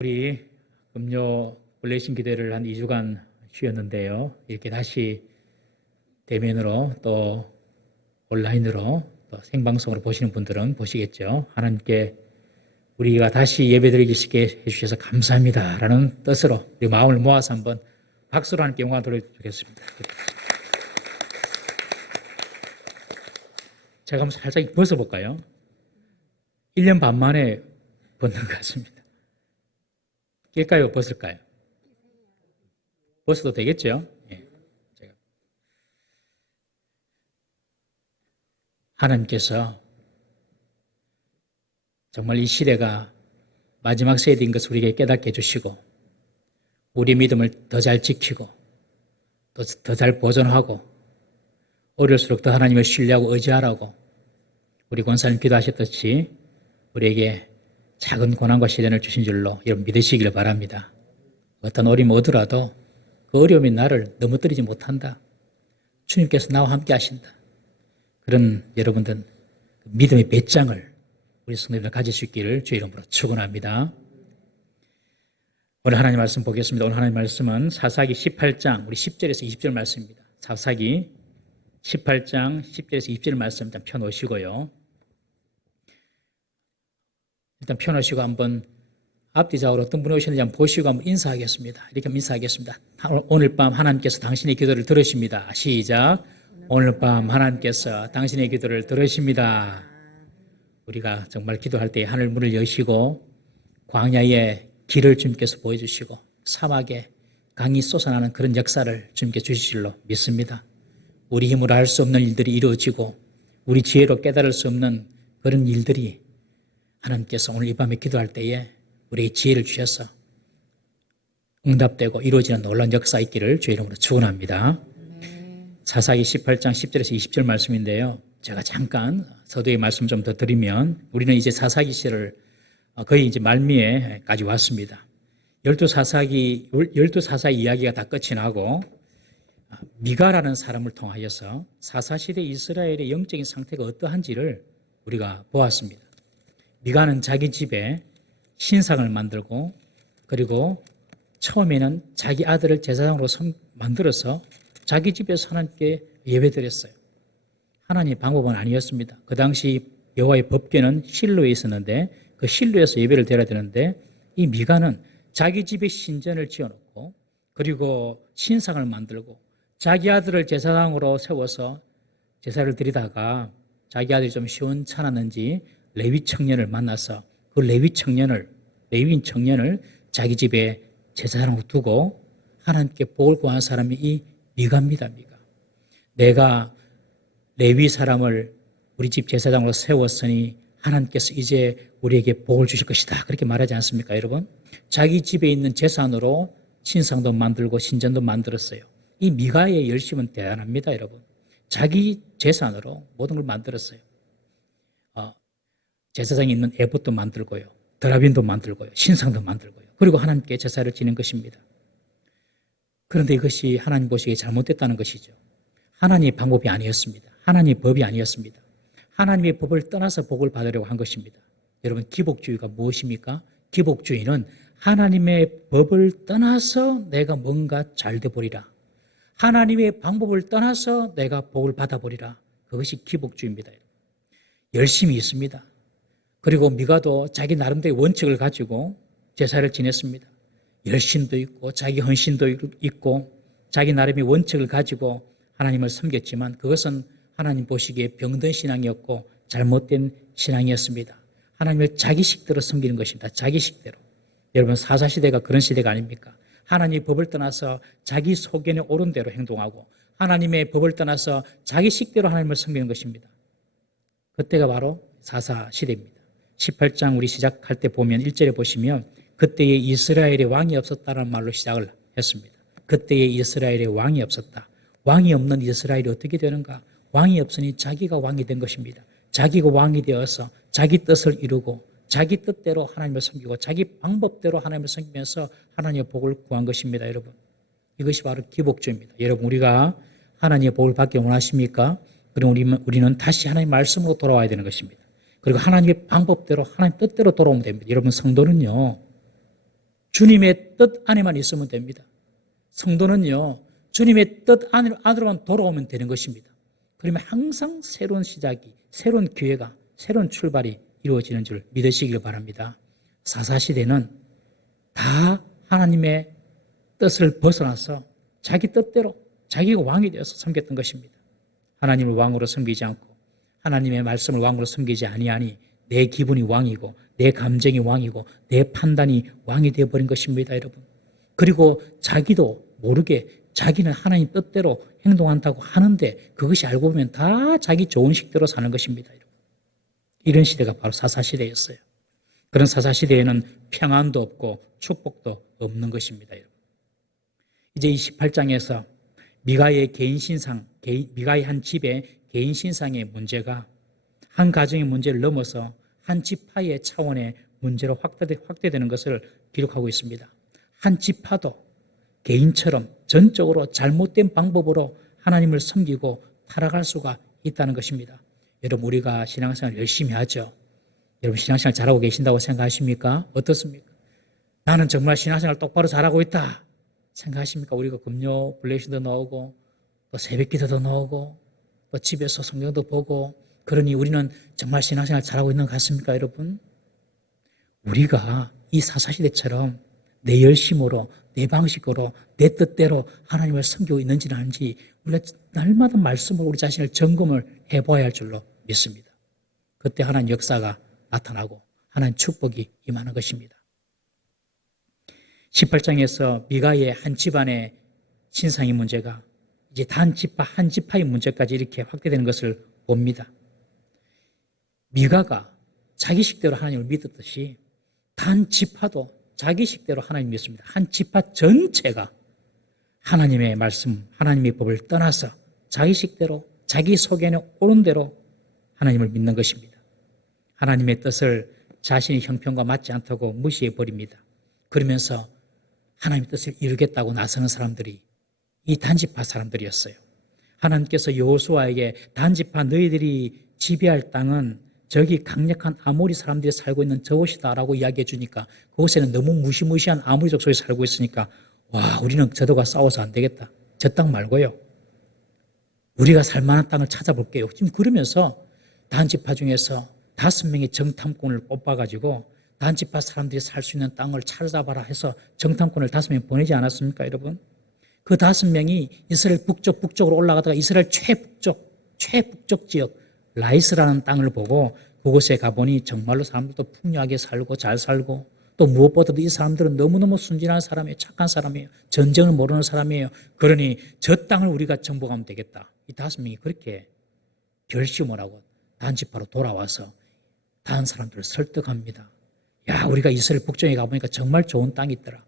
우리 금요 블레싱 기도를 한 2주간 쉬었는데요. 이렇게 다시 대면으로 또 온라인으로 또 생방송으로 보시는 분들은 보시겠죠. 하나님께 우리가 다시 예배드리기 쉽게 해주셔서 감사합니다라는 뜻으로 우리 마음을 모아서 한번 박수로 하나님께 영광을 돌려드리겠습니다. 제가 한번 살짝 벗어볼까요? 1년 반 만에 벗는 것 같습니다. 낄까요? 벗을까요? 벗어도 되겠죠? 예. 하나님께서 정말 이 시대가 마지막 세대인 것을 우리에게 깨닫게 해주시고 우리 믿음을 더 잘 지키고 또 더 잘 보존하고 어릴수록 더 하나님을 신뢰하고 의지하라고 우리 권사님 기도하셨듯이 우리에게 작은 고난과 시련을 주신 줄로 여러분 믿으시기를 바랍니다. 어떤 어려움이 오더라도 그 어려움이 나를 넘어뜨리지 못한다. 주님께서 나와 함께 하신다. 그런 여러분들 믿음의 배짱을 우리 성도님들 가질 수 있기를 주의 이름으로 축원합니다. 오늘 하나님 말씀 보겠습니다. 오늘 하나님 말씀은 사사기 18장 우리 10절에서 20절 말씀입니다. 사사기 18장 10절에서 20절 말씀 일단 펴놓으시고요. 일단 펴놓으시고 한번 앞뒤 좌우로 어떤 분이 오셨는지 한번 보시고 한번 인사하겠습니다. 이렇게 인사하겠습니다. 오늘 밤 하나님께서 당신의 기도를 들으십니다. 시작. 오늘 밤 하나님께서 당신의 기도를 들으십니다. 우리가 정말 기도할 때 하늘 문을 여시고 광야에 길을 주님께서 보여주시고 사막에 강이 솟아나는 그런 역사를 주님께 주실 줄로 믿습니다. 우리 힘으로 할 수 없는 일들이 이루어지고 우리 지혜로 깨달을 수 없는 그런 일들이 하나님께서 오늘 이 밤에 기도할 때에 우리에게 지혜를 주셔서 응답되고 이루어지는 놀라운 역사 있기를 주의 이름으로 축원합니다. 사사기 18장 10절에서 20절 말씀인데요. 제가 잠깐 서두의 말씀 좀 더 드리면 우리는 이제 사사기 시를 거의 이제 말미에까지 왔습니다. 12사사 이야기가 다 끝이 나고 미가라는 사람을 통하여서 사사시대 이스라엘의 영적인 상태가 어떠한지를 우리가 보았습니다. 미가는 자기 집에 신상을 만들고 그리고 처음에는 자기 아들을 제사장으로 만들어서 자기 집에서 하나님께 예배드렸어요. 하나님의 방법은 아니었습니다. 그 당시 여호와의 법궤는 실로에 있었는데 그 실로에서 예배를 드려야 되는데 이 미가는 자기 집에 신전을 지어놓고 그리고 신상을 만들고 자기 아들을 제사장으로 세워서 제사를 드리다가 자기 아들이 좀 시원찮았는지 레위 청년을 만나서 그 레위인 청년을 자기 집에 제사장으로 두고 하나님께 복을 구한 사람이 이 미가입니다. 미가. 내가 레위 사람을 우리 집 제사장으로 세웠으니 하나님께서 이제 우리에게 복을 주실 것이다. 그렇게 말하지 않습니까, 여러분? 자기 집에 있는 재산으로 신상도 만들고 신전도 만들었어요. 이 미가의 열심은 대단합니다, 여러분. 자기 재산으로 모든 걸 만들었어요. 제사장에 있는 에봇도 만들고요. 드라빈도 만들고요. 신상도 만들고요. 그리고 하나님께 제사를 지는 것입니다. 그런데 이것이 하나님 보시기에 잘못됐다는 것이죠. 하나님의 방법이 아니었습니다. 하나님의 법이 아니었습니다. 하나님의 법을 떠나서 복을 받으려고 한 것입니다. 여러분, 기복주의가 무엇입니까? 기복주의는 하나님의 법을 떠나서 내가 뭔가 잘 돼버리라. 하나님의 방법을 떠나서 내가 복을 받아버리라. 그것이 기복주의입니다. 열심히 있습니다. 그리고 미가도 자기 나름대로의 원칙을 가지고 제사를 지냈습니다. 열심도 있고 자기 헌신도 있고 자기 나름의 원칙을 가지고 하나님을 섬겼지만 그것은 하나님 보시기에 병든 신앙이었고 잘못된 신앙이었습니다. 하나님을 자기 식대로 섬기는 것입니다. 자기 식대로. 여러분, 사사시대가 그런 시대가 아닙니까? 하나님의 법을 떠나서 자기 소견에 옳은 대로 행동하고 하나님의 법을 떠나서 자기 식대로 하나님을 섬기는 것입니다. 그때가 바로 사사시대입니다. 18장 우리 시작할 때 보면 1절에 보시면 그때에 이스라엘의 왕이 없었다는 말로 시작을 했습니다. 그때에 이스라엘의 왕이 없었다. 왕이 없는 이스라엘이 어떻게 되는가? 왕이 없으니 자기가 왕이 된 것입니다. 자기가 왕이 되어서 자기 뜻을 이루고 자기 뜻대로 하나님을 섬기고 자기 방법대로 하나님을 섬기면서 하나님의 복을 구한 것입니다. 여러분, 이것이 바로 기복주의입니다. 여러분, 우리가 하나님의 복을 받기 원하십니까? 그럼 우리는 다시 하나님의 말씀으로 돌아와야 되는 것입니다. 그리고 하나님의 방법대로 하나님 뜻대로 돌아오면 됩니다. 여러분, 성도는요 주님의 뜻 안에만 있으면 됩니다. 성도는요, 주님의 뜻 안으로만 돌아오면 되는 것입니다. 그러면 항상 새로운 시작이, 새로운 기회가, 새로운 출발이 이루어지는 줄 믿으시길 바랍니다. 사사시대는 다 하나님의 뜻을 벗어나서 자기 뜻대로 자기가 왕이 되어서 섬겼던 것입니다. 하나님을 왕으로 섬기지 않고 하나님의 말씀을 왕으로 섬기지 아니하니 내 기분이 왕이고 내 감정이 왕이고 내 판단이 왕이 되어버린 것입니다, 여러분. 그리고 자기도 모르게 자기는 하나님 뜻대로 행동한다고 하는데 그것이 알고 보면 다 자기 좋은 식대로 사는 것입니다, 여러분. 이런 시대가 바로 사사시대였어요. 그런 사사시대에는 평안도 없고 축복도 없는 것입니다, 여러분. 이제 28장에서 미가의 개인 신상, 미가의 한 집의 개인 신상의 문제가 한 가정의 문제를 넘어서 한 지파의 차원의 문제로 확대되는 것을 기록하고 있습니다. 한 지파도 개인처럼 전적으로 잘못된 방법으로 하나님을 섬기고 타락할 수가 있다는 것입니다. 여러분, 우리가 신앙생활 열심히 하죠. 여러분, 신앙생활 잘하고 계신다고 생각하십니까? 어떻습니까? 나는 정말 신앙생활 똑바로 잘하고 있다 생각하십니까? 우리가 금요 블레싱도 나오고 또 새벽기도도 나오고 또 집에서 성경도 보고 그러니 우리는 정말 신앙생활 잘하고 있는 것 같습니까, 여러분? 우리가 이 사사시대처럼 내 열심으로 내 방식으로 내 뜻대로 하나님을 섬기고 있는지는 아닌지 우리가 날마다 말씀으로 우리 자신을 점검을 해봐야 할 줄로 믿습니다. 그때 하나님 역사가 나타나고 하나님 축복이 임하는 것입니다. 18장에서 미가의 한 집안의 신상의 문제가 이제 단 지파 한 지파의 문제까지 이렇게 확대되는 것을 봅니다. 미가가 자기식대로 하나님을 믿었듯이 단 지파도 자기식대로 하나님을 믿습니다. 한 지파 전체가 하나님의 말씀, 하나님의 법을 떠나서 자기식대로 자기 속에는 옳은 대로 하나님을 믿는 것입니다. 하나님의 뜻을 자신의 형편과 맞지 않다고 무시해 버립니다. 그러면서 하나님의 뜻을 이루겠다고 나서는 사람들이 이 단지파 사람들이었어요. 하나님께서 여호수아에게 단지파 너희들이 지배할 땅은 저기 강력한 아모리 사람들이 살고 있는 저곳이다라고 이야기해 주니까 그곳에는 너무 무시무시한 아모리 족속이 살고 있으니까 와, 우리는 저들과 싸워서 안 되겠다. 저 땅 말고요. 우리가 살만한 땅을 찾아볼게요. 지금 그러면서 단지파 중에서 5명의 정탐꾼을 뽑아가지고 단지파 사람들이 살 수 있는 땅을 찾아봐라 해서 정탐꾼을 5명 보내지 않았습니까, 여러분? 그 5명이 이스라엘 북쪽으로 올라가다가 이스라엘 최북쪽 지역 라이스라는 땅을 보고 그곳에 가보니 정말로 사람들도 풍요하게 살고 잘 살고 또 무엇보다도 이 사람들은 너무너무 순진한 사람이에요. 착한 사람이에요. 전쟁을 모르는 사람이에요. 그러니 저 땅을 우리가 정복하면 되겠다. 이 5명이 그렇게 결심을 하고 단지파로 돌아와서 다른 사람들을 설득합니다. 야, 우리가 이스라엘 북쪽에 가보니까 정말 좋은 땅이 있더라.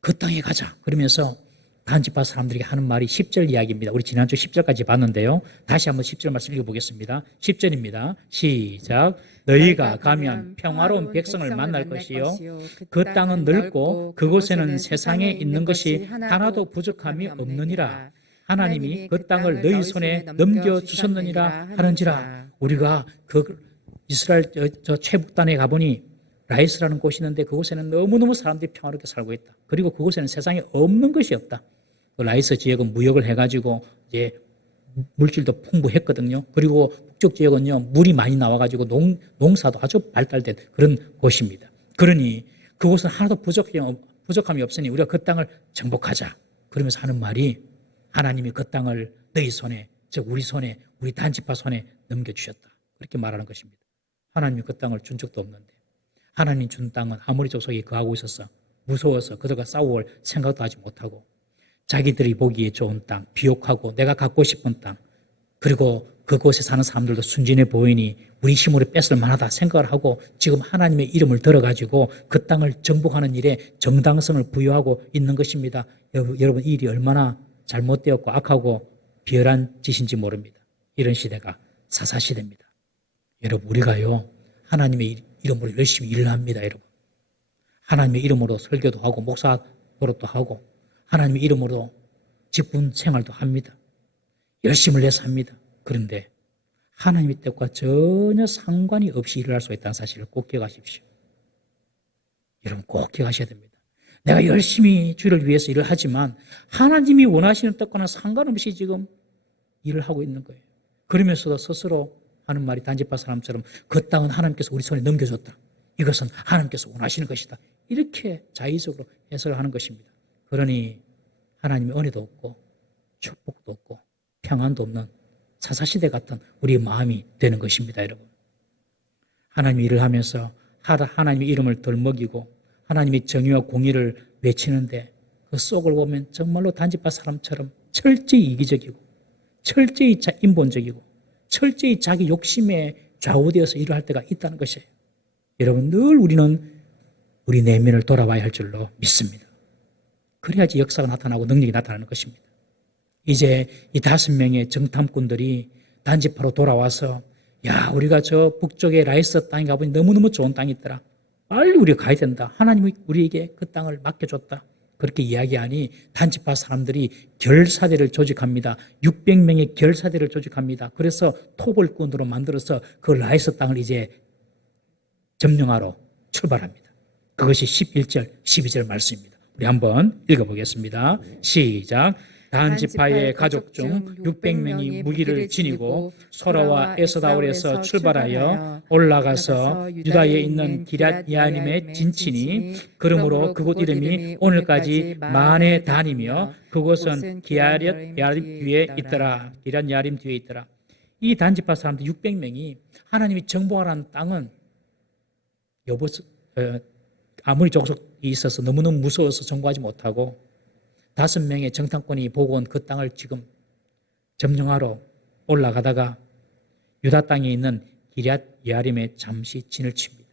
그 땅에 가자. 그러면서 단지파 사람들에게 하는 말이 10절 이야기입니다. 우리 지난주 10절까지 봤는데요. 다시 한번 10절 말씀 읽어보겠습니다. 10절입니다. 시작. 너희가 가면 평화로운 백성을 만날 것이요. 그 땅은 넓고 그곳에는 세상에 있는 것이 하나도 부족함이 없느니라. 하나님이 그 땅을 너희 손에 넘겨주셨느니라 하는지라. 우리가 그 이스라엘 저 최북단에 가보니 라이스라는 곳이 있는데 그곳에는 너무너무 사람들이 평화롭게 살고 있다. 그리고 그곳에는 세상에 없는 것이 없다. 그 라이스 지역은 무역을 해가지고 이제 물질도 풍부했거든요. 그리고 북쪽 지역은요 물이 많이 나와가지고 농사도 아주 발달된 그런 곳입니다. 그러니 그곳은 하나도 부족함이 없으니 우리가 그 땅을 정복하자. 그러면서 하는 말이 하나님이 그 땅을 너희 손에, 즉 우리 손에, 우리 단지파 손에 넘겨주셨다. 그렇게 말하는 것입니다. 하나님이 그 땅을 준 적도 없는데 하나님 준 땅은 아모리 족속이 거하고 있어서 무서워서 그들과 싸울 생각도 하지 못하고 자기들이 보기에 좋은 땅, 비옥하고 내가 갖고 싶은 땅, 그리고 그곳에 사는 사람들도 순진해 보이니 우리 힘으로 뺏을 만하다 생각을 하고 지금 하나님의 이름을 들어가지고 그 땅을 정복하는 일에 정당성을 부여하고 있는 것입니다. 여러분, 이 일이 얼마나 잘못되었고 악하고 비열한 짓인지 모릅니다. 이런 시대가 사사시대입니다. 여러분, 우리가요 하나님의 이름으로 열심히 일을 합니다, 여러분. 하나님의 이름으로 설교도 하고 목사 노릇도 하고 하나님의 이름으로 직분 생활도 합니다. 열심을 내서 합니다. 그런데 하나님의 뜻과 전혀 상관이 없이 일을 할 수 있다는 사실을 꼭 기억하십시오. 여러분 꼭 기억하셔야 됩니다. 내가 열심히 주를 위해서 일을 하지만 하나님이 원하시는 뜻과는 상관없이 지금 일을 하고 있는 거예요. 그러면서도 스스로 하는 말이 단지파 사람처럼 그 땅은 하나님께서 우리 손에 넘겨줬다. 이것은 하나님께서 원하시는 것이다. 이렇게 자의적으로 해석을 하는 것입니다. 그러니 하나님의 은혜도 없고 축복도 없고 평안도 없는 사사시대 같은 우리의 마음이 되는 것입니다, 여러분. 하나님의 일을 하면서 하나님의 이름을 덜먹이고 하나님의 정의와 공의를 외치는데 그 속을 보면 정말로 단지파 사람처럼 철저히 이기적이고 철저히 인본적이고 철저히 자기 욕심에 좌우되어서 일을 할 때가 있다는 것이에요. 여러분, 늘 우리는 우리 내면을 돌아봐야 할 줄로 믿습니다. 그래야지 역사가 나타나고 능력이 나타나는 것입니다. 이제 이 5명의 정탐꾼들이 단지파로 돌아와서 야, 우리가 저 북쪽의 라이스 땅에 가보니 너무너무 좋은 땅이 있더라. 빨리 우리가 가야 된다. 하나님이 우리에게 그 땅을 맡겨줬다. 그렇게 이야기하니 단지파 사람들이 결사대를 조직합니다. 600명의 결사대를 조직합니다. 그래서 토벌꾼으로 만들어서 그 라이스 땅을 이제 점령하러 출발합니다. 그것이 11절, 12절 말씀입니다. 우리 한번 읽어보겠습니다. 시작. 단지파의 가족 중 600명이 무기를 지니고 소라와 에스다올에서 출발하여 올라가서 유다에 있는 기럇 야림에 진치니 그러므로 그곳 이름이 오늘까지 만에 단이며 그곳은 기럇 야림 뒤에 있더라. 기럇 야림 뒤에 있더라. 이 단지파 사람들 600명이 하나님이 정복하라는 땅은 아무리 족속이 있어서 너무너무 무서워서 정복하지 못하고 5명의 정탐꾼이 보고 온 그 땅을 지금 점령하러 올라가다가 유다 땅에 있는 기럇 예아림에 잠시 진을 칩니다.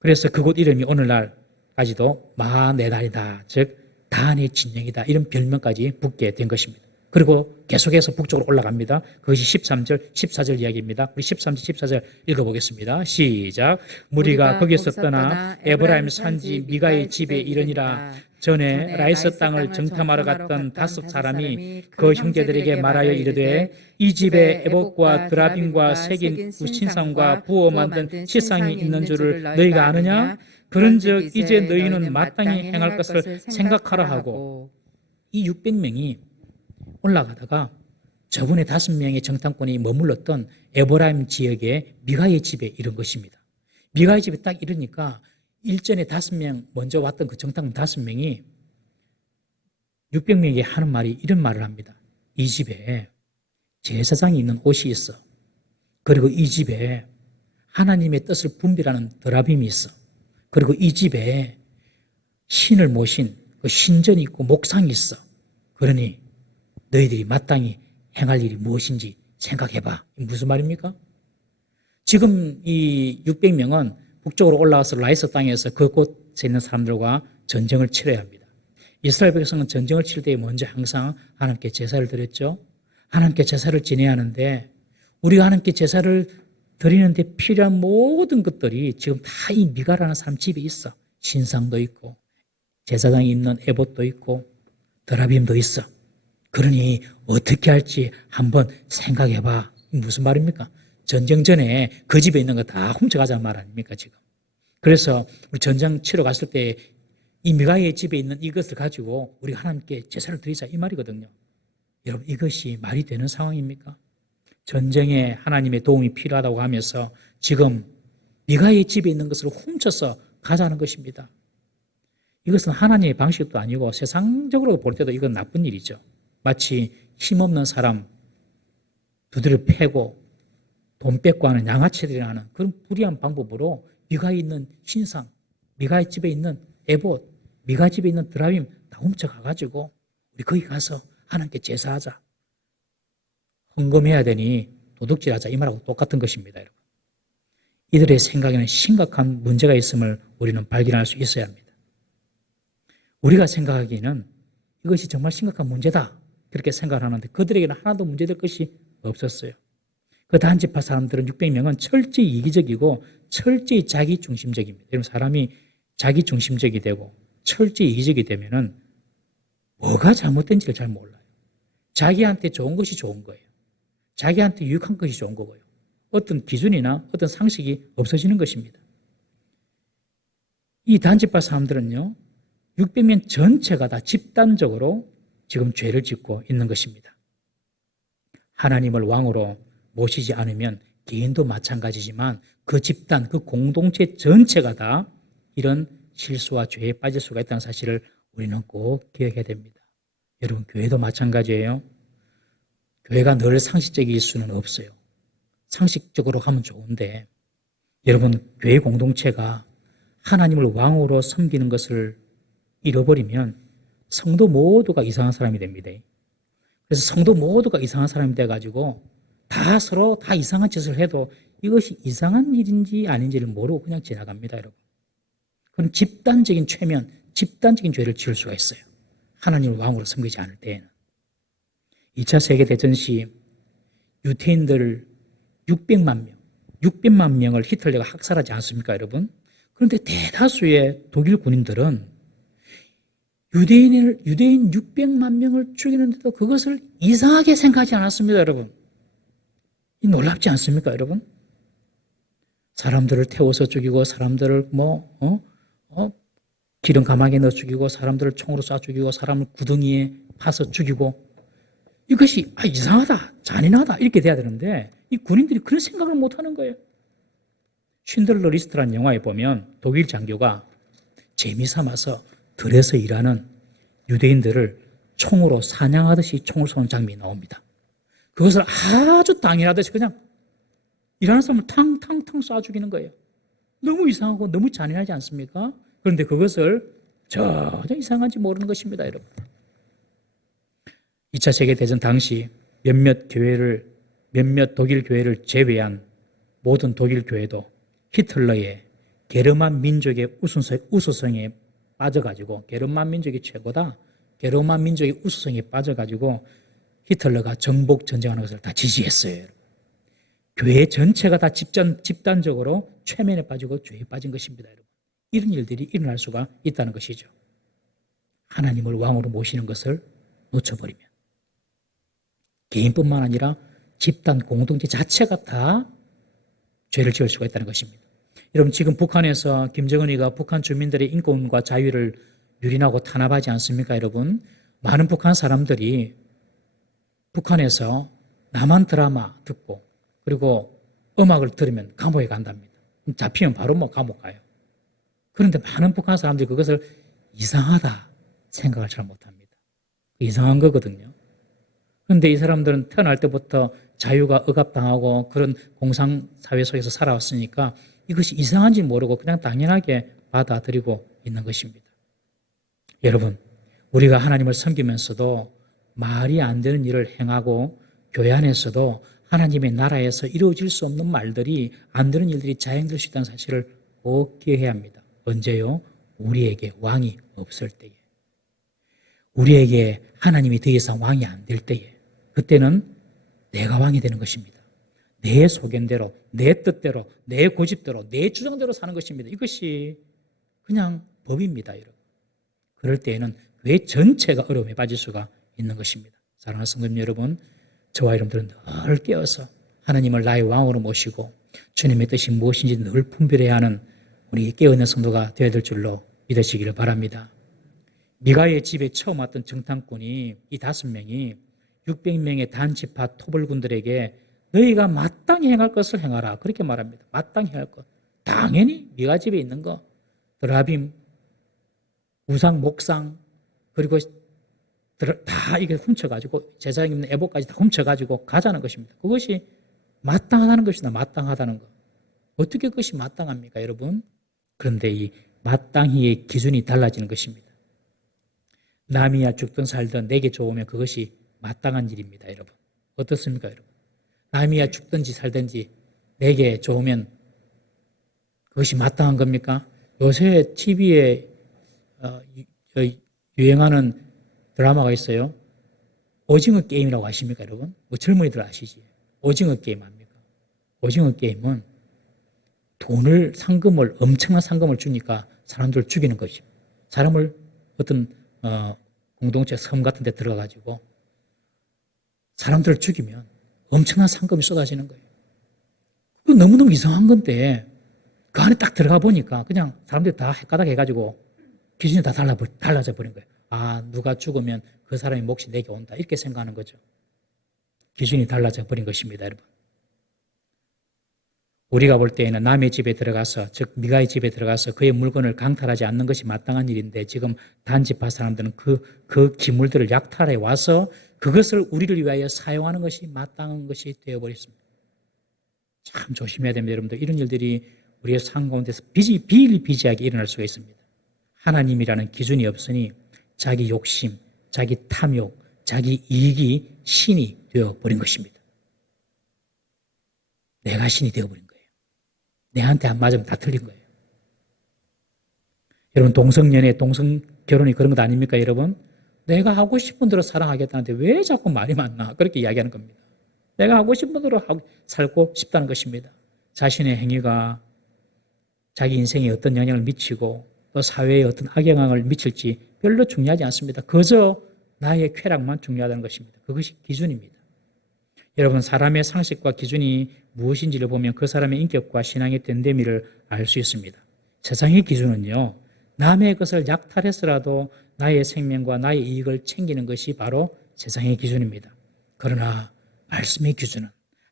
그래서 그곳 이름이 오늘날까지도 마네단이다, 즉 단의 진영이다, 이런 별명까지 붙게 된 것입니다. 그리고 계속해서 북쪽으로 올라갑니다. 그것이 13절, 14절 이야기입니다. 우리 13절, 14절 읽어보겠습니다. 시작. 무리가 거기서 떠나 에브라임 산지 미가의 집에 이르니라. 전에 라이스 땅을 정탐하러 갔던 5사람이 그 형제들에게 말하여 이르되 이 집에 에봇과 드라빔과 새긴 신상과 부어 만든 시상이 있는 줄을 너희가 아느냐? 그런즉 이제 너희는 마땅히 행할 것을 생각하라 하고, 이 600명이 올라가다가 저번에 5명의 정탐꾼이 머물렀던 에브라임 지역의 미가의 집에 이른 것입니다. 미가의 집에 딱 이르니까 일전에 5명 먼저 왔던 그 정탐꾼 5명이 600명에게 하는 말이 이런 말을 합니다. 이 집에 제사장이 있는 옷이 있어. 그리고 이 집에 하나님의 뜻을 분별하는 드라빔이 있어. 그리고 이 집에 신을 모신 그 신전이 있고 목상이 있어. 그러니 너희들이 마땅히 행할 일이 무엇인지 생각해봐. 무슨 말입니까? 지금 이 600명은 북쪽으로 올라가서 라이스 땅에서 그곳에 있는 사람들과 전쟁을 치러야 합니다. 이스라엘 백성은 전쟁을 칠 때 먼저 항상 하나님께 제사를 드렸죠. 하나님께 제사를 지내야 하는데 우리가 하나님께 제사를 드리는데 필요한 모든 것들이 지금 다 이 미가라는 사람 집에 있어. 신상도 있고 제사장이 있는 에봇도 있고 드라빔도 있어. 그러니 어떻게 할지 한번 생각해봐. 무슨 말입니까? 전쟁 전에 그 집에 있는 거 다 훔쳐가자는 말 아닙니까 지금. 그래서 우리 전쟁 치러 갔을 때 이 미가의 집에 있는 이것을 가지고 우리 하나님께 제사를 드리자 이 말이거든요. 여러분, 이것이 말이 되는 상황입니까? 전쟁에 하나님의 도움이 필요하다고 하면서 지금 미가의 집에 있는 것을 훔쳐서 가자는 것입니다. 이것은 하나님의 방식도 아니고 세상적으로 볼 때도 이건 나쁜 일이죠. 마치 힘없는 사람 두드려 패고 돈 뺏고 하는 양아치들이 하는 그런 불의한 방법으로 미가에 있는 신상, 미가의 집에 있는 에봇, 미가 집에 있는 드라빔 다 훔쳐가가지고 우리 거기 가서 하나님께 제사하자. 헌금해야 되니 도둑질하자. 이 말하고 똑같은 것입니다, 여러분. 이들의 생각에는 심각한 문제가 있음을 우리는 발견할 수 있어야 합니다. 우리가 생각하기에는 이것이 정말 심각한 문제다. 그렇게 생각을 하는데 그들에게는 하나도 문제될 것이 없었어요. 그 단지파 사람들은 600명은 철저히 이기적이고 철저히 자기중심적입니다. 여러분, 사람이 자기중심적이 되고 철저히 이기적이 되면은 뭐가 잘못된지를 잘 몰라요. 자기한테 좋은 것이 좋은 거예요. 자기한테 유익한 것이 좋은 거고요. 어떤 기준이나 어떤 상식이 없어지는 것입니다. 이 단지파 사람들은요, 600명 전체가 다 집단적으로 지금 죄를 짓고 있는 것입니다. 하나님을 왕으로 모시지 않으면 개인도 마찬가지지만 그 집단, 그 공동체 전체가 다 이런 실수와 죄에 빠질 수가 있다는 사실을 우리는 꼭 기억해야 됩니다. 여러분, 교회도 마찬가지예요. 교회가 늘 상식적일 수는 없어요. 상식적으로 하면 좋은데 여러분, 교회 공동체가 하나님을 왕으로 섬기는 것을 잃어버리면 성도 모두가 이상한 사람이 됩니다. 그래서 성도 모두가 이상한 사람이 돼가지고 다 서로 다 이상한 짓을 해도 이것이 이상한 일인지 아닌지를 모르고 그냥 지나갑니다, 여러분. 그럼 집단적인 최면, 집단적인 죄를 지을 수가 있어요. 하나님을 왕으로 섬기지 않을 때에는. 2차 세계대전 시 유태인들 600만 명을 히틀러가 학살하지 않습니까, 여러분? 그런데 대다수의 독일 군인들은 유대인 600만 명을 죽이는데도 그것을 이상하게 생각하지 않았습니다, 여러분. 놀랍지 않습니까, 여러분? 사람들을 태워서 죽이고, 사람들을 기름 가마에 넣어 죽이고, 사람들을 총으로 쏴 죽이고, 사람을 구덩이에 파서 죽이고, 이것이 이상하다, 잔인하다 이렇게 돼야 되는데 이 군인들이 그런 생각을 못 하는 거예요. 쉰들러 리스트라는 영화에 보면 독일 장교가 재미삼아서 들에서 일하는 유대인들을 총으로 사냥하듯이 총을 쏘는 장면이 나옵니다. 그것을 아주 당연하듯이 그냥 일하는 사람을 탕탕탕 쏴 죽이는 거예요. 너무 이상하고 너무 잔인하지 않습니까? 그런데 그것을 전혀 이상한지 모르는 것입니다, 여러분. 2차 세계대전 당시 몇몇 독일 교회를 제외한 모든 독일 교회도 히틀러의 게르만 민족의 우수성에 빠져가지고, 게르만 민족이 최고다, 게르만 민족의 우수성에 빠져가지고 히틀러가 정복 전쟁하는 것을 다 지지했어요. 교회 전체가 다 집단적으로 최면에 빠지고 죄에 빠진 것입니다, 여러분. 이런 일들이 일어날 수가 있다는 것이죠. 하나님을 왕으로 모시는 것을 놓쳐버리면 개인뿐만 아니라 집단 공동체 자체가 다 죄를 지을 수가 있다는 것입니다. 여러분, 지금 북한에서 김정은이가 북한 주민들의 인권과 자유를 유린하고 탄압하지 않습니까, 여러분? 많은 북한 사람들이 북한에서 남한 드라마 듣고 그리고 음악을 들으면 감옥에 간답니다. 잡히면 바로 감옥 가요. 그런데 많은 북한 사람들이 그것을 이상하다 생각을 잘 못합니다. 이상한 거거든요. 그런데 이 사람들은 태어날 때부터 자유가 억압당하고 그런 공상사회 속에서 살아왔으니까 이것이 이상한지 모르고 그냥 당연하게 받아들이고 있는 것입니다. 여러분, 우리가 하나님을 섬기면서도 말이 안 되는 일을 행하고 교회 안에서도 하나님의 나라에서 이루어질 수 없는 말들이, 안 되는 일들이 자행될 수 있다는 사실을 꼭 기억해야 합니다. 언제요? 우리에게 왕이 없을 때에. 우리에게 하나님이 더 이상 왕이 안 될 때에. 그때는 내가 왕이 되는 것입니다. 내 소견대로, 내 뜻대로, 내 고집대로, 내 주장대로 사는 것입니다. 이것이 그냥 법입니다, 여러분. 그럴 때에는 교회 전체가 어려움에 빠질 수가 있는 것입니다. 사랑하는 성도님 여러분, 저와 여러분들은 늘 깨어서 하나님을 나의 왕으로 모시고 주님의 뜻이 무엇인지 늘 분별해야 하는 우리 깨어있는 성도가 되어야 될 줄로 믿으시기를 바랍니다. 미가의 집에 처음 왔던 정탐꾼이 이 5명이 600명의 단지파 토벌군들에게 너희가 마땅히 행할 것을 행하라 그렇게 말합니다. 마땅히 행할 것. 당연히 미가 집에 있는 거, 드라빔, 우상, 목상, 그리고 다 이게 훔쳐가지고 제사장에 있는 애복까지 다 훔쳐가지고 가자는 것입니다. 그것이 마땅하다는 것이다. 마땅하다는 것. 어떻게 그것이 마땅합니까, 여러분? 그런데 이 마땅히의 기준이 달라지는 것입니다. 남이야 죽든 살든 내게 좋으면 그것이 마땅한 일입니다, 여러분. 어떻습니까, 여러분? 남이야 죽든지 살든지 내게 좋으면 그것이 마땅한 겁니까? 요새 TV에 유행하는 드라마가 있어요. 오징어 게임이라고 아십니까, 여러분? 젊은이들 아시지? 오징어 게임 압니까? 오징어 게임은 상금을, 엄청난 상금을 주니까 사람들을 죽이는 것이죠. 사람을 어떤 공동체 섬 같은 데 들어가가지고 사람들을 죽이면 엄청난 상금이 쏟아지는 거예요. 그거 너무너무 이상한 건데 그 안에 딱 들어가 보니까 그냥 사람들이 다 헷가닥 해가지고 기준이 다 달라져 버린 거예요. 아, 누가 죽으면 그 사람의 몫이 내게 온다. 이렇게 생각하는 거죠. 기준이 달라져 버린 것입니다, 여러분. 우리가 볼 때에는 남의 집에 들어가서, 즉 미가의 집에 들어가서 그의 물건을 강탈하지 않는 것이 마땅한 일인데, 지금 단지파 사람들은 그 기물들을 약탈해 와서 그것을 우리를 위하여 사용하는 것이 마땅한 것이 되어버렸습니다. 참 조심해야 됩니다, 여러분들. 이런 일들이 우리의 삶 가운데서 비일비재하게 일어날 수가 있습니다. 하나님이라는 기준이 없으니 자기 욕심, 자기 탐욕, 자기 이익이 신이 되어버린 것입니다. 내가 신이 되어버린 거예요. 내한테 안 맞으면 다 틀린 거예요. 여러분, 동성연애, 동성결혼이 그런 것 아닙니까, 여러분? 내가 하고 싶은 대로 사랑하겠다는데 왜 자꾸 말이 많나? 그렇게 이야기하는 겁니다. 내가 하고 싶은 대로 살고 싶다는 것입니다. 자신의 행위가 자기 인생에 어떤 영향을 미치고 또 사회에 어떤 악영향을 미칠지 별로 중요하지 않습니다. 그저 나의 쾌락만 중요하다는 것입니다. 그것이 기준입니다. 여러분, 사람의 상식과 기준이 무엇인지를 보면 그 사람의 인격과 신앙의 됨됨이를 알 수 있습니다. 세상의 기준은요, 남의 것을 약탈해서라도 나의 생명과 나의 이익을 챙기는 것이 바로 세상의 기준입니다. 그러나 말씀의 기준은,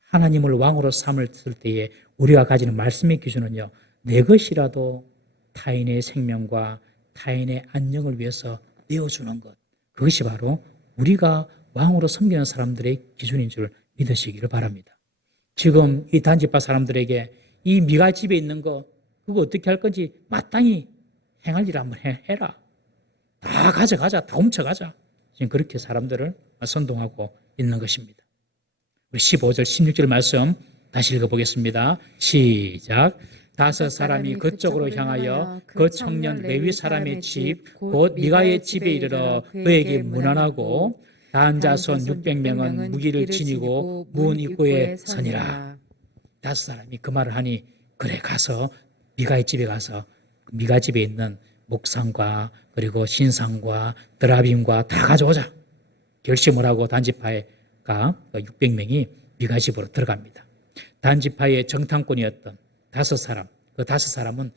하나님을 왕으로 삼을 때에 우리가 가지는 말씀의 기준은요, 내 것이라도 타인의 생명과 타인의 안녕을 위해서 내어주는 것, 그것이 바로 우리가 왕으로 섬기는 사람들의 기준인 줄 믿으시기를 바랍니다. 지금 이 단지파 사람들에게 이 미가 집에 있는 거, 그거 어떻게 할 건지 마땅히 행할 일을 한번 해라. 다 가져가자, 다 훔쳐가자. 지금 그렇게 사람들을 선동하고 있는 것입니다. 우리 15절, 16절 말씀 다시 읽어보겠습니다. 시작. 5 사람이 그쪽으로 향하여 그 청년 레위 사람의 집, 곧 미가의 집에 이르러 그에게 문안하고 단 자손 600명은 무기를 지니고 문 입구에 서니라. 5 사람이 그 말을 하니, 그래, 가서 미가의 집에 가서 미가 집에 있는 목상과 그리고 신상과 드라빔과 다 가져오자. 결심을 하고 단지파가 600명이 미가 집으로 들어갑니다. 단지파의 정탐꾼이었던 5 사람, 그 5 사람은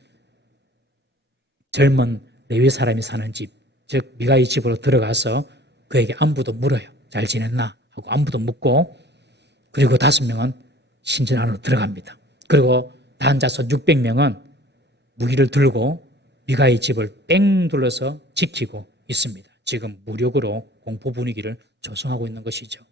젊은 레위 사람이 사는 집, 즉 미가의 집으로 들어가서 그에게 안부도 물어요. 잘 지냈나? 하고 안부도 묻고, 그리고 5명은 신전 안으로 들어갑니다. 그리고 단자손 600명은 무기를 들고 미가의 집을 뺑 둘러서 지키고 있습니다. 지금 무력으로 공포 분위기를 조성하고 있는 것이죠.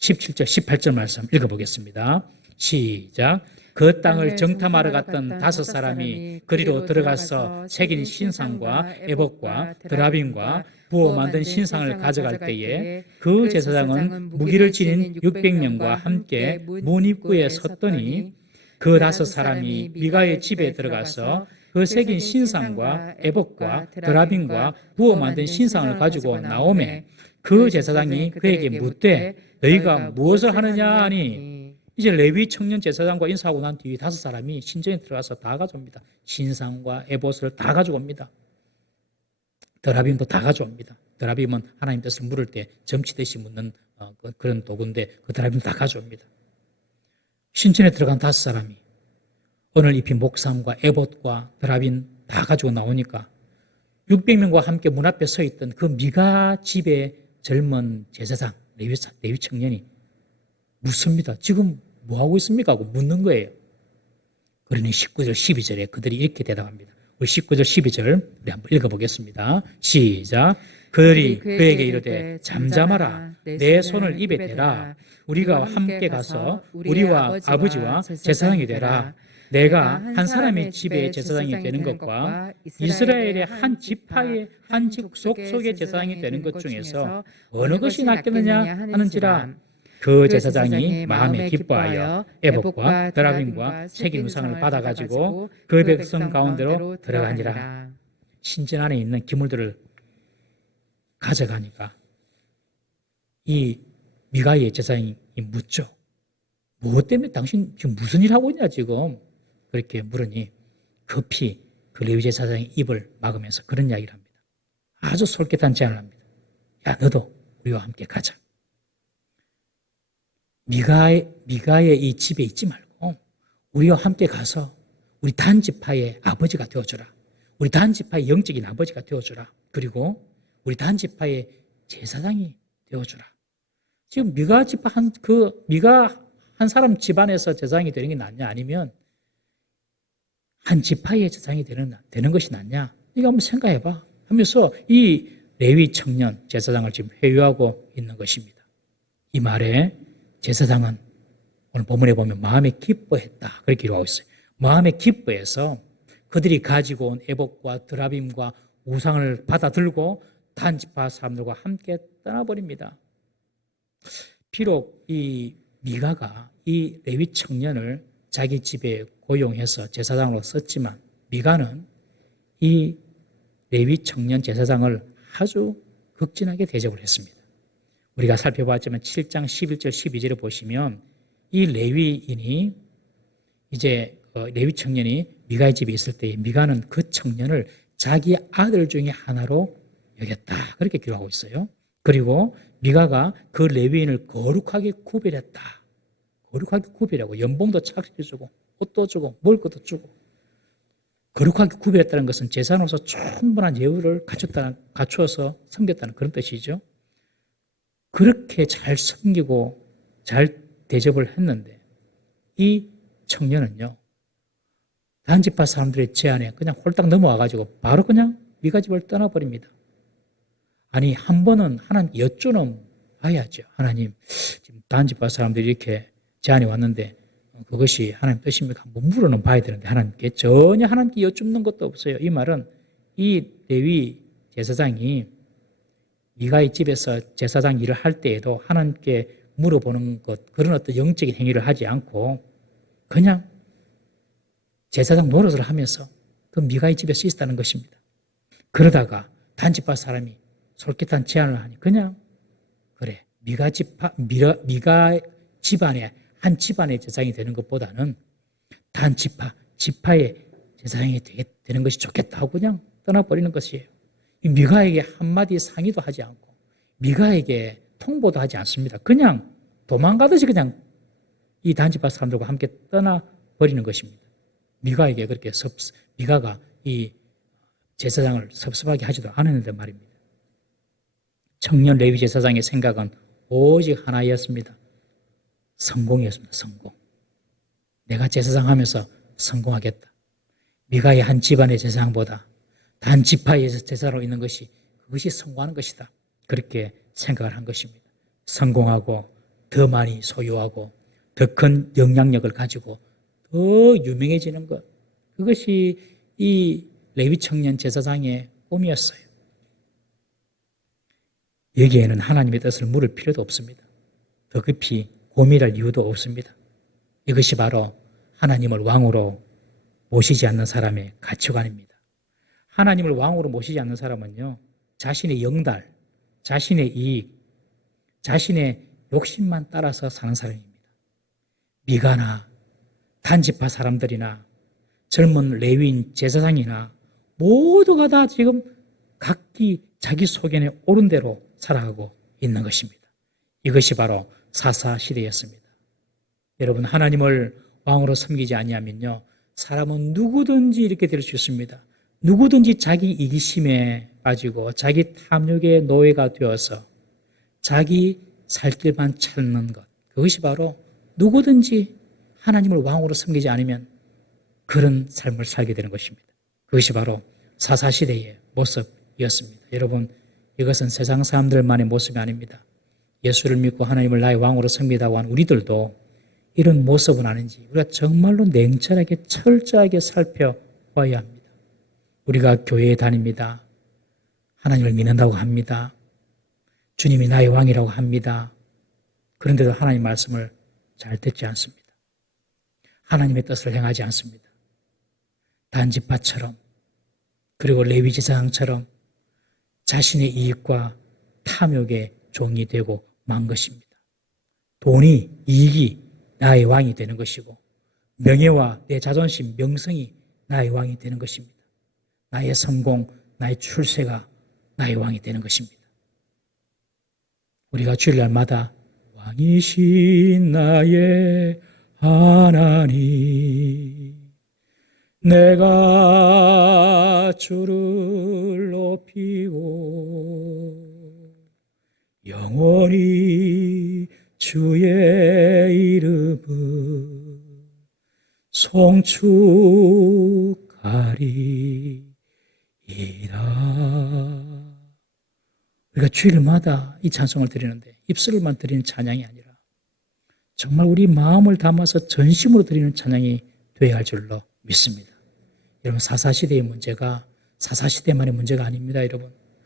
17절, 18절 말씀 읽어보겠습니다. 시작. 그 땅을 정탐하러 갔던 5 사람이 그리로 들어가서 새긴 신상과 에봇과 드라빔과 부어 만든 신상을 가져갈 때에 그 제사장은 무기를 지닌 600명과 함께 문 입구에 섰더니 그 5 사람이 미가의 집에 들어가서 그 새긴 신상과 에봇과 드라빔과 부어 만든 신상을 가지고 나오매 그 제사장이 그에게 묻되 너희가 무엇을 하느냐 하니, 이제 레위 청년 제사장과 인사하고 난 뒤에 5 사람이 신전에 들어가서 다 가져옵니다. 신상과 에봇을 다 가져옵니다. 드라빔도 다 가져옵니다. 드라빔은 하나님 뜻을 물을 때 점치듯이 묻는 그런 도구인데 그 드라빔 다 가져옵니다. 신전에 들어간 5 사람이 오늘 입힌 목상과 에봇과 드라빔 다 가지고 나오니까 600명과 함께 문 앞에 서 있던 그 미가 집의 젊은 제사장, 레위 청년이 묻습니다. 지금 뭐 하고 있습니까? 하고 묻는 거예요. 그러니 19절, 12절에 그들이 이렇게 대답합니다. 우리 19절, 12절 우리 한번 읽어보겠습니다. 시작. 그들이 그에게 이르되 잠잠하라. 내 손을 입에 대라. 우리가 함께 가서 우리와 아버지와 제사장이 되라. 내가 한 사람의 집에 제사장이 되는 것과 이스라엘의 한 지파의 한 족속 속의 제사장이 되는 것 중에서 어느 것이 낫겠느냐 하는지라. 그 제사장이 마음에 기뻐하여 에봇과 드라빔과 새긴 우상을 받아가지고 그 백성 가운데로 들어가니라. 신전 안에 있는 기물들을 가져가니까 이 미가의 제사장이 묻죠. 무엇 때문에 당신 지금 무슨 일 하고 있냐 지금? 그렇게 물으니 급히 그 레위 제사장의 입을 막으면서 그런 이야기를 합니다. 아주 솔깃한 제안을 합니다. 야, 너도 우리와 함께 가자. 미가의 이 집에 있지 말고 우리와 함께 가서 우리 단지파의 아버지가 되어주라. 우리 단지파의 영적인 아버지가 되어주라. 그리고 우리 단지파의 제사장이 되어주라. 지금 미가 한 사람 집안에서 제사장이 되는 게 낫냐? 아니면 한 지파의 제사장이 되는 것이 낫냐? 이거 한번 생각해봐. 하면서 이 레위 청년 제사장을 지금 회유하고 있는 것입니다. 이 말에 제사장은 오늘 본문에 보면 마음에 기뻐했다. 그렇게 기록하고 있어요. 마음에 기뻐해서 그들이 가지고 온 에봇과 드라빔과 우상을 받아들고 단지파 사람들과 함께 떠나버립니다. 비록 이 미가가 이 레위 청년을 자기 집에 고용해서 제사장으로 썼지만 미가는 이 레위 청년 제사장을 아주 극진하게 대접을 했습니다. 우리가 살펴봤지만 7장 11절 12절을 보시면 이 레위인이 이제 레위 청년이 미가의 집에 있을 때 미가는 그 청년을 자기 아들 중에 하나로 여겼다. 그렇게 기록하고 있어요. 그리고 미가가 그 레위인을 거룩하게 구별했다. 거룩하게 구별하고 연봉도 착실히 주고 옷도 주고 먹을 것도 주고 거룩하게 구별했다는 것은 제사장으로서 충분한 예우를 갖추어서 섬겼다는 그런 뜻이죠. 그렇게 잘 섬기고 잘 대접을 했는데 이 청년은요. 단지파 사람들의 제안에 그냥 홀딱 넘어와가지고 바로 그냥 미가 집을 떠나버립니다. 아니 한 번은 하나님 여쭈는 봐야죠. 하나님 지금 단지파 사람들이 이렇게 제안이 왔는데 그것이 하나님 뜻입니까? 한번 물어는 봐야 되는데 하나님께 전혀 하나님께 여쭙는 것도 없어요. 이 말은 이 레위 제사장이 미가의 집에서 제사장 일을 할 때에도 하나님께 물어보는 것 그런 어떤 영적인 행위를 하지 않고 그냥 제사장 노릇을 하면서 그 미가의 집에서 있었다는 것입니다. 그러다가 단지파 사람이 솔깃한 제안을 하니 그냥 그래 미가 집안에 한 집안의 제사장이 되는 것보다는 단지파 지파의 제사장이 되는 것이 좋겠다 하고 그냥 떠나버리는 것이에요. 이 미가에게 한마디 상의도 하지 않고 미가에게 통보도 하지 않습니다. 그냥 도망가듯이 그냥 이 단지파 사람들과 함께 떠나버리는 것입니다. 미가에게 그렇게 미가가 이 제사장을 섭섭하게 하지도 않았는데 말입니다. 청년 레위 제사장의 생각은 오직 하나였습니다. 성공이었습니다. 성공. 내가 제사장 하면서 성공하겠다. 미가의 한 집안의 제사장보다 단지파의 제사로 있는 것이 그것이 성공하는 것이다. 그렇게 생각을 한 것입니다. 성공하고 더 많이 소유하고 더 큰 영향력을 가지고 더 유명해지는 것. 그것이 이 레위 청년 제사장의 꿈이었어요. 여기에는 하나님의 뜻을 물을 필요도 없습니다. 더 깊이 고민할 이유도 없습니다. 이것이 바로 하나님을 왕으로 모시지 않는 사람의 가치관입니다. 하나님을 왕으로 모시지 않는 사람은요, 자신의 영달, 자신의 이익, 자신의 욕심만 따라서 사는 사람입니다. 미가나 단지파 사람들이나 젊은 레위인 제사장이나 모두가 다 지금 각기 자기 소견에 옳은 대로 살아가고 있는 것입니다. 이것이 바로 사사시대였습니다. 여러분 하나님을 왕으로 섬기지 아니하면요 사람은 누구든지 이렇게 될 수 있습니다. 누구든지 자기 이기심에 빠지고 자기 탐욕의 노예가 되어서 자기 살 길만 찾는 것 그것이 바로 누구든지 하나님을 왕으로 섬기지 않으면 그런 삶을 살게 되는 것입니다. 그것이 바로 사사시대의 모습이었습니다. 여러분 이것은 세상 사람들만의 모습이 아닙니다. 예수를 믿고 하나님을 나의 왕으로 섬기다고 한 우리들도 이런 모습은 아닌지 우리가 정말로 냉철하게 철저하게 살펴봐야 합니다. 우리가 교회에 다닙니다. 하나님을 믿는다고 합니다. 주님이 나의 왕이라고 합니다. 그런데도 하나님 말씀을 잘 듣지 않습니다. 하나님의 뜻을 행하지 않습니다. 단지파처럼 그리고 레위 제사장처럼 자신의 이익과 탐욕의 종이 되고 만 것입니다. 돈이 이익이 나의 왕이 되는 것이고 명예와 내 자존심, 명성이 나의 왕이 되는 것입니다. 나의 성공, 나의 출세가 나의 왕이 되는 것입니다. 우리가 주일날마다 왕이신 나의 하나님 내가 주를 높이고 영원히 주의 이름을 송축하리이다. 우리가 주일마다 이 찬송을 드리는데 입술로만 드리는 찬양이 아니라 정말 우리 마음을 담아서 전심으로 드리는 찬양이 되어야 할 줄로 믿습니다. 여러분, 사사시대의 문제가 사사시대만의 문제가 아닙니다. 여러분,